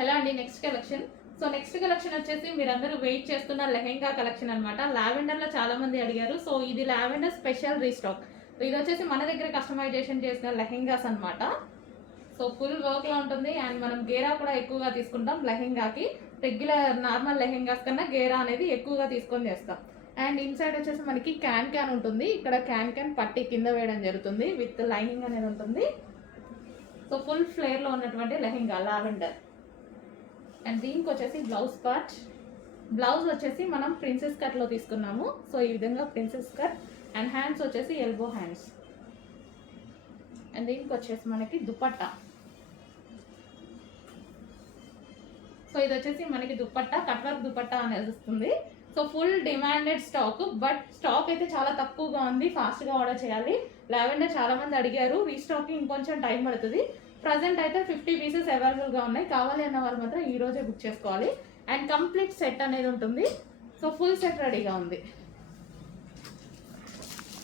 Hello అండి, next collection. So next collection వచ్చేసి మీరందరూ వెయిట్ చేస్తున్న లెహెంగా కలెక్షన్ అనమాట. లావెండర్లో చాలా మంది అడిగారు. సో ఇది లావెండర్ స్పెషల్ రీస్టాక్. ఇది వచ్చేసి మన దగ్గర కస్టమైజేషన్ చేసిన లెహెంగాస్ అనమాట. సో ఫుల్ వర్క్లో ఉంటుంది అండ్ మనం గేరా కూడా ఎక్కువగా తీసుకుంటాం. లెహెంగాకి రెగ్యులర్ నార్మల్ లెహెంగాస్ కన్నా గేరా అనేది ఎక్కువగా తీసుకొని చేస్తాం. అండ్ ఇన్సైడ్ వచ్చేసి మనకి క్యాన్ ఉంటుంది. ఇక్కడ క్యాన్ పట్టి కింద వేయడం జరుగుతుంది. విత్ లైనింగ్ అనేది ఉంటుంది. సో ఫుల్ ఫ్లేర్లో ఉన్నటువంటి లెహెంగా లావెండర్. అండ్ దీనికి వచ్చేసి బ్లౌజ్ పార్ట్. బ్లౌజ్ వచ్చేసి మనం ప్రిన్సెస్ కట్లో తీసుకున్నాము. సో ఈ విధంగా ప్రిన్సెస్ కట్. అండ్ హ్యాండ్స్ వచ్చేసి ఎల్బో హ్యాండ్స్. అండ్ దీనికి వచ్చేసి మనకి దుపట్టా. సో ఇది వచ్చేసి మనకి దుపట్టా, కట్ వర్క్ దుపట్టా అనేది వస్తుంది. So full demanded stock, but stock అయితే చాలా తక్కువగా ఉంది. ఫాస్ట్గా ఆర్డర్ చేయాలి. లావెండర్ చాలా మంది అడిగారు. రీస్టాకింగ్ ఇంకొంచెం టైం పడుతుంది. ప్రజెంట్ అయితే 50 పీసెస్ అవైలబుల్గా ఉన్నాయి. కావాలి అన్న వాళ్ళు మాత్రం ఈరోజే బుక్ చేసుకోవాలి. అండ్ కంప్లీట్ సెట్ అనేది ఉంటుంది. సో ఫుల్ సెట్ రెడీగా ఉంది.